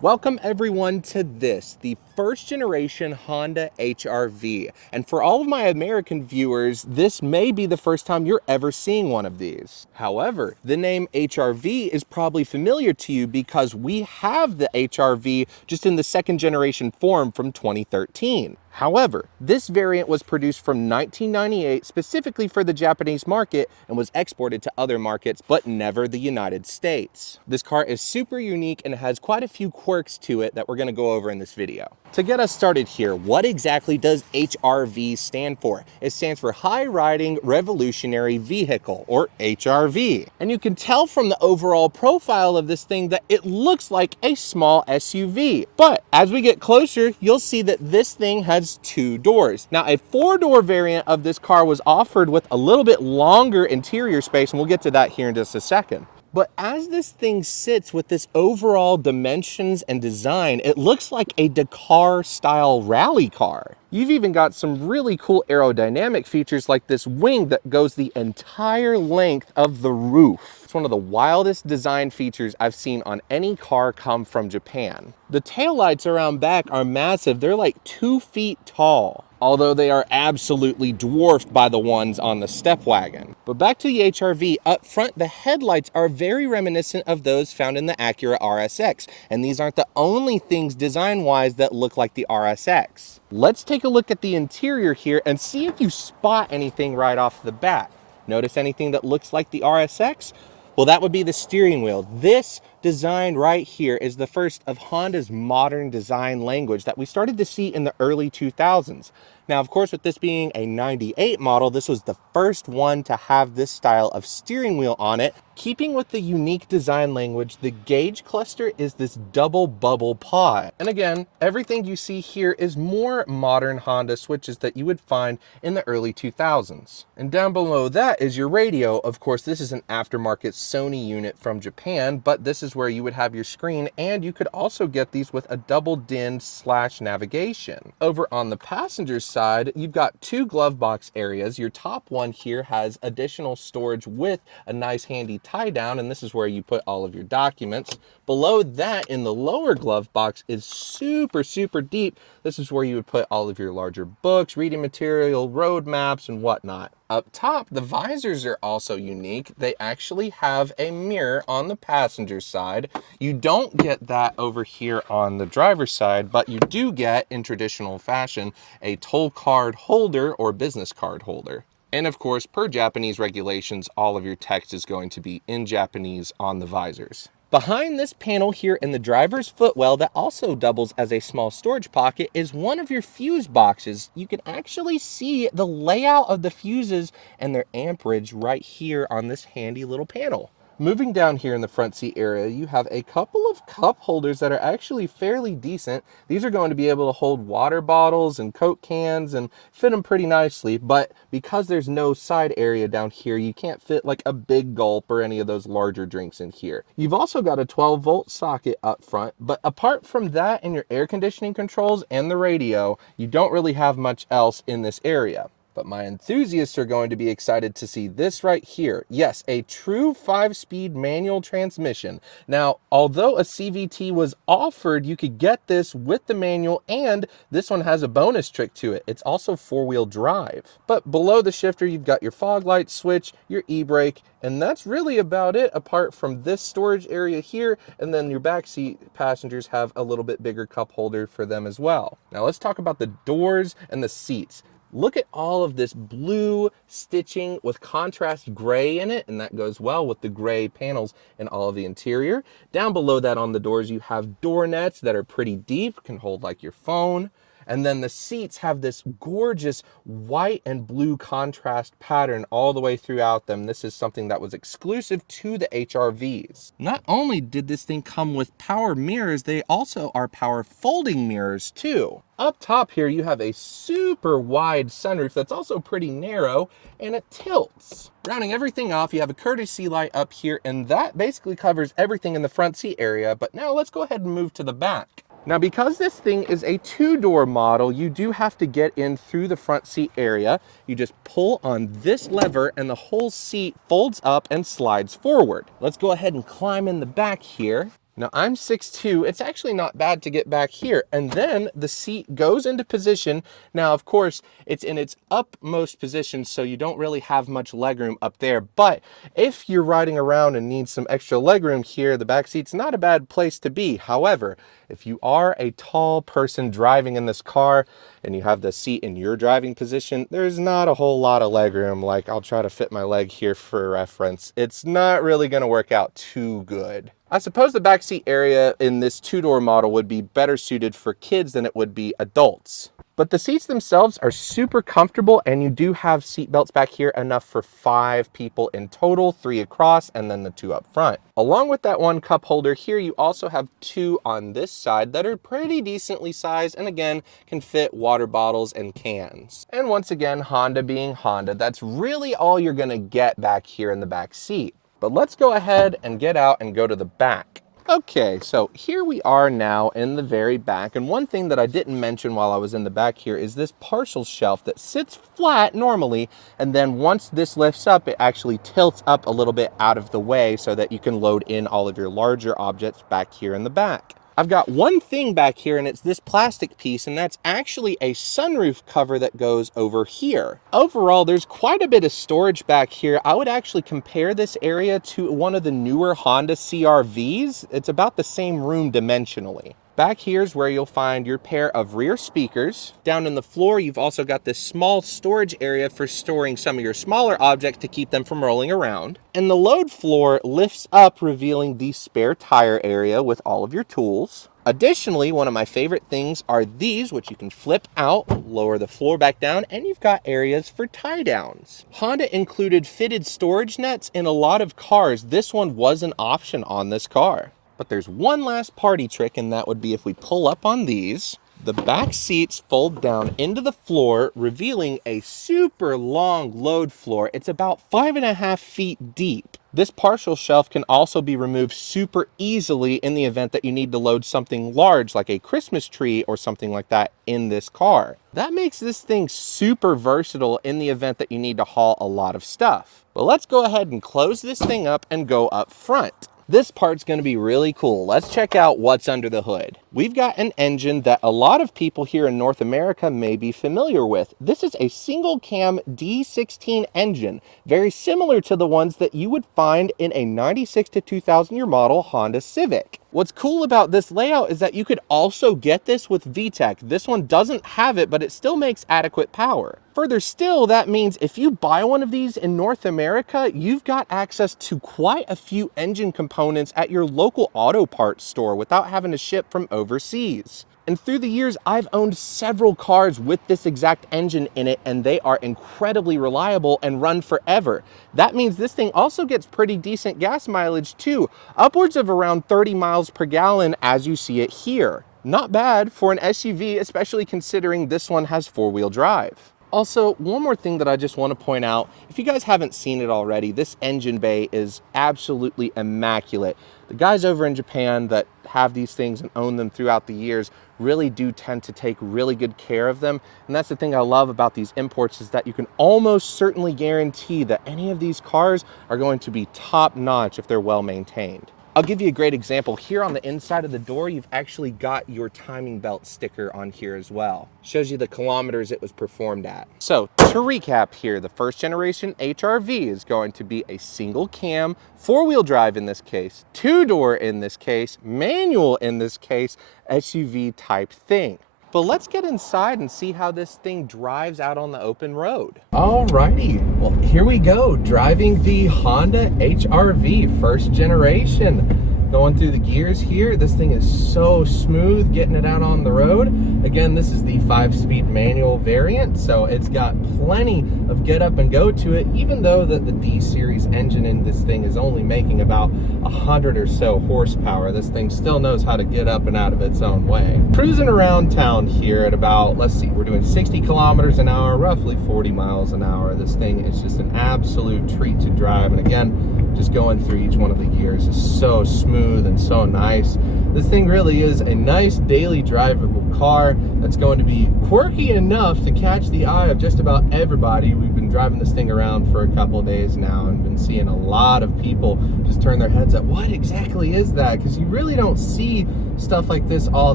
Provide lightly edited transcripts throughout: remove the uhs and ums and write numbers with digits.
Welcome everyone to the first generation Honda HR-V. And for all of my American viewers, this may be the first time you're ever seeing one of these. However, the name HR-V is probably familiar to you because we have the HR-V just in the second generation form from 2013. However, this variant was produced from 1998 specifically for the Japanese market and was exported to other markets, but never the United States. This car is super unique and has quite a few quirks to it that we're going to go over in this video. To get us started here, what exactly does HR-V stand for? It stands for High Riding Revolutionary Vehicle, or HR-V. And you can tell from the overall profile of this thing that it looks like a small SUV. But as we get closer, you'll see that this thing has two doors. Now, a four-door variant of this car was offered with a little bit longer interior space, and we'll get to that here in just a second. But as this thing sits with this overall dimensions and design, it looks like a Dakar style rally car. You've even got some really cool aerodynamic features like this wing that goes the entire length of the roof. It's one of the wildest design features I've seen on any car come from Japan. The taillights around back are massive. They're like 2 feet tall, although they are absolutely dwarfed by the ones on the step wagon. But back to the HR-V, up front, the headlights are very reminiscent of those found in the Acura RSX, and these aren't the only things design-wise that look like the RSX. Let's take a look at the interior here and see if you spot anything right off the bat. Notice anything that looks like the RSX? Well, that would be the steering wheel. This design right here is the first of Honda's modern design language that we started to see in the early 2000s. Now, of course, with this being a 98 model, this was the first one to have this style of steering wheel on it. Keeping with the unique design language, the gauge cluster is this double bubble pod. And again, everything you see here is more modern Honda switches that you would find in the early 2000s. And down below that is your radio. Of course, this is an aftermarket Sony unit from Japan, but this is where you would have your screen, and you could also get these with a double din / navigation. Over on the passenger side, you've got two glove box areas. Your top one here has additional storage with a nice handy tie down, and this is where you put all of your documents. Below that, in the lower glove box, is super deep. This is where you would put all of your larger books, reading material, road maps, and whatnot. Up top, the visors are also unique. They actually have a mirror on the passenger side. You don't get that over here on the driver's side, but you do get, in traditional fashion, a toll card holder or business card holder. And of course, per Japanese regulations, all of your text is going to be in Japanese on the visors. Behind this panel here in the driver's footwell that also doubles as a small storage pocket is one of your fuse boxes. You can actually see the layout of the fuses and their amperage right here on this handy little panel. Moving down here in the front seat area, you have a couple of cup holders that are actually fairly decent. These are going to be able to hold water bottles and Coke cans and fit them pretty nicely, but because there's no side area down here, you can't fit like a big gulp or any of those larger drinks in here. You've also got a 12-volt socket up front, but apart from that and your air conditioning controls and the radio, you don't really have much else in this area. But my enthusiasts are going to be excited to see this right here. Yes, a true 5-speed manual transmission. Now, although a CVT was offered, you could get this with the manual, and this one has a bonus trick to it. It's also 4-wheel drive. But below the shifter, you've got your fog light switch, your e-brake, and that's really about it apart from this storage area here, and then your backseat passengers have a little bit bigger cup holder for them as well. Now let's talk about the doors and the seats. Look at all of this blue stitching with contrast gray in it, and that goes well with the gray panels in all of the interior. Down below that on the doors, you have door nets that are pretty deep, can hold like your phone. And then the seats have this gorgeous white and blue contrast pattern all the way throughout them. This is something that was exclusive to the HR-Vs. Not only did this thing come with power mirrors, they also are power folding mirrors too. Up top here, you have a super wide sunroof that's also pretty narrow, and it tilts. Rounding everything off, you have a courtesy light up here, and that basically covers everything in the front seat area. But now let's go ahead and move to the back. Now, because this thing is a 2-door model, you do have to get in through the front seat area. You just pull on this lever and the whole seat folds up and slides forward. Let's go ahead and climb in the back here. Now I'm 6'2", it's actually not bad to get back here. And then the seat goes into position. Now, of course, it's in its upmost position, so you don't really have much legroom up there. But if you're riding around and need some extra legroom here, the back seat's not a bad place to be. However, if you are a tall person driving in this car and you have the seat in your driving position, there's not a whole lot of legroom. Like, I'll try to fit my leg here for reference. It's not really going to work out too good. I suppose the backseat area in this two-door model would be better suited for kids than it would be adults. But the seats themselves are super comfortable, and you do have seat belts back here, enough for 5 people in total, 3 across, and then the 2 up front. Along with that one cup holder here, you also have 2 on this side that are pretty decently sized, and again, can fit water bottles and cans. And once again, Honda being Honda, that's really all you're gonna get back here in the back seat. But let's go ahead and get out and go to the back. Okay, so here we are now in the very back, and one thing that I didn't mention while I was in the back here is this partial shelf that sits flat normally, and then once this lifts up, it actually tilts up a little bit out of the way so that you can load in all of your larger objects back here in the back. I've got one thing back here, and it's this plastic piece, and that's actually a sunroof cover that goes over here. Overall, there's quite a bit of storage back here. I would actually compare this area to one of the newer Honda CR-Vs. It's about the same room dimensionally. Back here's where you'll find your pair of rear speakers. Down in the floor, you've also got this small storage area for storing some of your smaller objects to keep them from rolling around. And the load floor lifts up, revealing the spare tire area with all of your tools. Additionally, one of my favorite things are these, which you can flip out, lower the floor back down, and you've got areas for tie downs. Honda included fitted storage nets in a lot of cars. This one was an option on this car. But there's one last party trick, and that would be if we pull up on these, the back seats fold down into the floor, revealing a super long load floor. It's about 5.5 feet deep. This partial shelf can also be removed super easily in the event that you need to load something large like a Christmas tree or something like that in this car. That makes this thing super versatile in the event that you need to haul a lot of stuff. But let's go ahead and close this thing up and go up front. This part's going to be really cool. Let's check out what's under the hood. We've got an engine that a lot of people here in North America may be familiar with. This is a single cam D16 engine, very similar to the ones that you would find in a 96 to 2000 year model Honda Civic. What's cool about this layout is that you could also get this with VTEC. This one doesn't have it, but it still makes adequate power. Further still, that means if you buy one of these in North America, you've got access to quite a few engine components at your local auto parts store without having to ship from overseas. And through the years, I've owned several cars with this exact engine in it, and they are incredibly reliable and run forever. That means this thing also gets pretty decent gas mileage too, upwards of around 30 miles per gallon as you see it here. Not bad for an SUV, especially considering this one has 4-wheel drive. Also, one more thing that I just want to point out, if you guys haven't seen it already, this engine bay is absolutely immaculate. The guys over in Japan that have these things and own them throughout the years really do tend to take really good care of them. And that's the thing I love about these imports, is that you can almost certainly guarantee that any of these cars are going to be top notch if they're well maintained. I'll give you a great example. Here on the inside of the door, you've actually got your timing belt sticker on here as well. Shows you the kilometers it was performed at. So to recap here, the first generation HR-V is going to be a single cam, 4-wheel drive in this case, 2-door in this case, manual in this case, SUV type thing. But let's get inside and see how this thing drives out on the open road. Alrighty, well, here we go, driving the Honda HR-V first generation. Going through the gears here, this thing is so smooth getting it out on the road. Again, this is the 5-speed manual variant, so it's got plenty of get up and go to it, even though the D-Series engine in this thing is only making about 100 or so horsepower. This thing still knows how to get up and out of its own way. Cruising around town here at about, let's see, we're doing 60 kilometers an hour, roughly 40 miles an hour. This thing is just an absolute treat to drive. And again, just going through each one of the gears is so smooth and so nice. This thing really is a nice daily drivable car that's going to be quirky enough to catch the eye of just about everybody. We've been been driving this thing around for a couple days now and been seeing a lot of people just turn their heads up. What exactly is that? Because you really don't see stuff like this all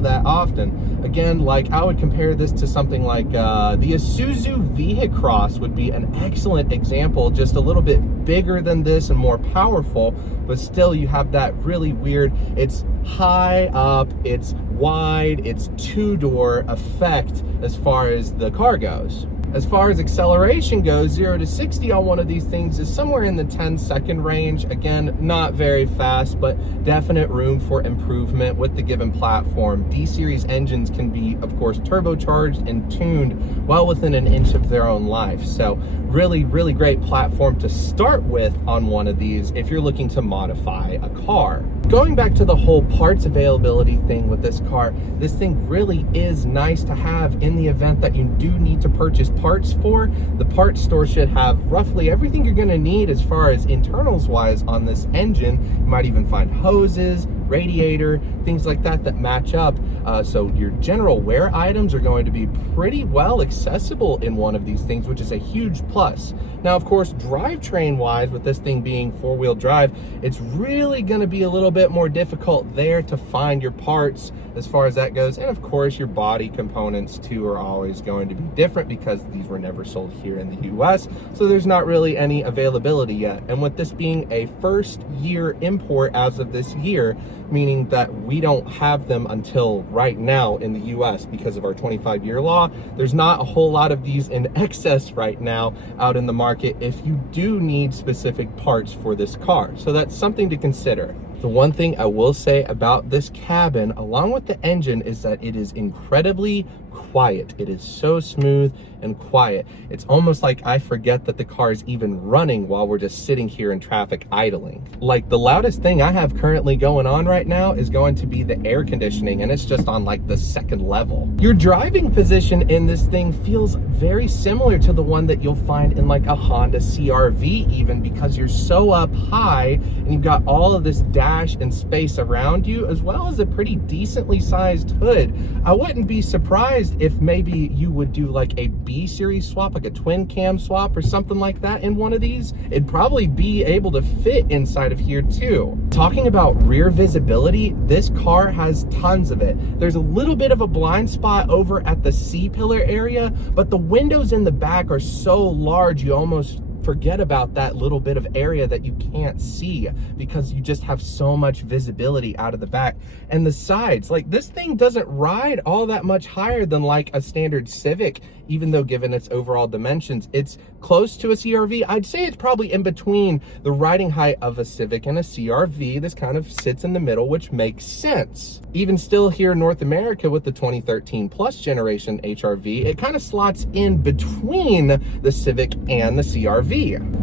that often. Again, like I would compare this to something like the Isuzu Vehicross would be an excellent example, just a little bit bigger than this and more powerful, but still you have that really weird, it's high up, it's wide, it's two-door effect as far as the car goes. As far as acceleration goes, 0 to 60 on one of these things is somewhere in the 10-second range. Again, not very fast, but definite room for improvement with the given platform. D-Series engines can be, of course, turbocharged and tuned well within an inch of their own life. So really, really great platform to start with on one of these if you're looking to modify a car. Going back to the whole parts availability thing with this car, this thing really is nice to have in the event that you do need to purchase parts for. The parts store should have roughly everything you're going to need as far as internals wise on this engine. You might even find hoses, radiator, things like that that match up. So your general wear items are going to be pretty well accessible in one of these things, which is a huge plus. Now, of course, drivetrain wise, with this thing being four-wheel drive, it's really going to be a little bit more difficult there to find your parts as far as that goes. And of course, your body components too are always going to be different because these were never sold here in the US. So there's not really any availability yet. And with this being a first year import as of this year, meaning that we don't have them until right now in the US because of our 25-year law, there's not a whole lot of these in excess right now out in the market if you do need specific parts for this car. So that's something to consider. The one thing I will say about this cabin, along with the engine, is that it is incredibly quiet. It is so smooth and quiet. It's almost like I forget that the car is even running while we're just sitting here in traffic idling. Like the loudest thing I have currently going on right now is going to be the air conditioning, and it's just on like the second level. Your driving position in this thing feels very similar to the one that you'll find in like a Honda CR-V even, because you're so up high and you've got all of this dash and space around you, as well as a pretty decently sized hood. I wouldn't be surprised if maybe you would do like a B-series swap, like a twin cam swap or something like that in one of these. It'd probably be able to fit inside of here too. Talking about rear visibility, this car has tons of it. There's a little bit of a blind spot over at the C-pillar area, but the windows in the back are so large you almost forget about that little bit of area that you can't see because you just have so much visibility out of the back. And the sides, like this thing doesn't ride all that much higher than like a standard Civic, even though given its overall dimensions, it's close to a CR-V. I'd say it's probably in between the riding height of a Civic and a CR-V. This kind of sits in the middle, which makes sense. Even still here in North America with the 2013 Plus generation HR-V, it kind of slots in between the Civic and the CR-V.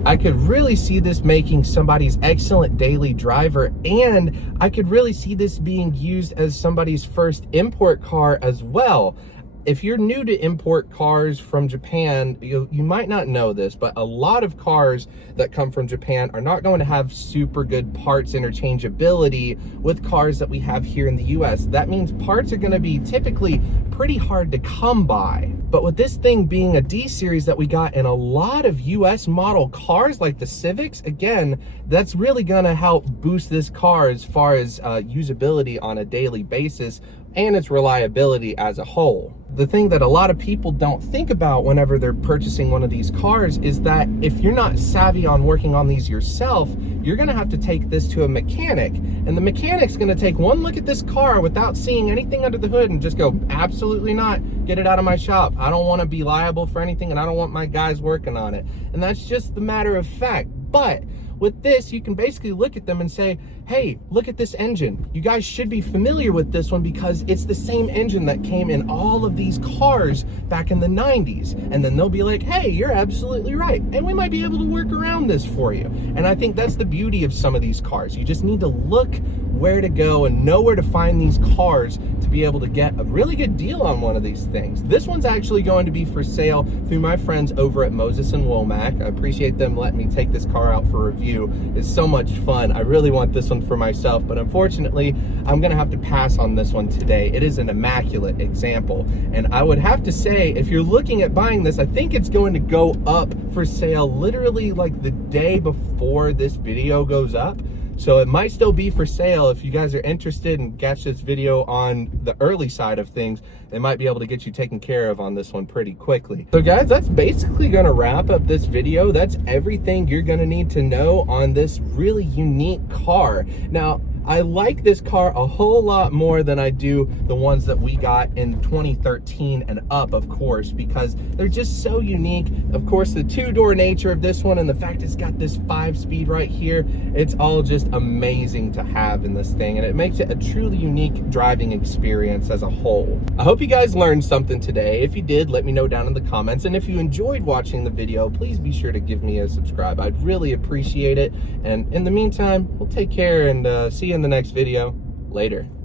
I could really see this making somebody's excellent daily driver, and I could really see this being used as somebody's first import car as well. If you're new to import cars from Japan, you might not know this, but a lot of cars that come from Japan are not going to have super good parts interchangeability with cars that we have here in the US. That means parts are going to be typically pretty hard to come by. But with this thing being a D-series that we got in a lot of US model cars like the Civics, again, that's really going to help boost this car as far as usability on a daily basis and its reliability as a whole. The thing that a lot of people don't think about whenever they're purchasing one of these cars is that if you're not savvy on working on these yourself, you're gonna have to take this to a mechanic, and the mechanic's gonna take one look at this car without seeing anything under the hood and just go, absolutely not, get it out of my shop. I don't wanna be liable for anything, and I don't want my guys working on it. And that's just the matter of fact. But with this, you can basically look at them and say, hey, look at this engine. You guys should be familiar with this one because it's the same engine that came in all of these cars back in the 90s. And then they'll be like, hey, you're absolutely right. And we might be able to work around this for you. And I think that's the beauty of some of these cars. You just need to look where to go and know where to find these cars to be able to get a really good deal on one of these things. This one's actually going to be for sale through my friends over at Moses and Womack. I appreciate them letting me take this car out for review. It's so much fun. I really want this one for myself, but unfortunately, I'm gonna have to pass on this one today. It is an immaculate example. And I would have to say, if you're looking at buying this, I think it's going to go up for sale literally like the day before this video goes up. So it might still be for sale. If you guys are interested and catch this video on the early side of things, they might be able to get you taken care of on this one pretty quickly. So guys, that's basically gonna wrap up this video. That's everything you're gonna need to know on this really unique car. Now, I like this car a whole lot more than I do the ones that we got in 2013 and up, of course, because they're just so unique. Of course, the two-door nature of this one and the fact it's got this 5-speed right here, it's all just amazing to have in this thing, and it makes it a truly unique driving experience as a whole. I hope you guys learned something today. If you did, let me know down in the comments, and if you enjoyed watching the video, please be sure to give me a subscribe. I'd really appreciate it, and in the meantime, we'll take care and see you in the next video. Later.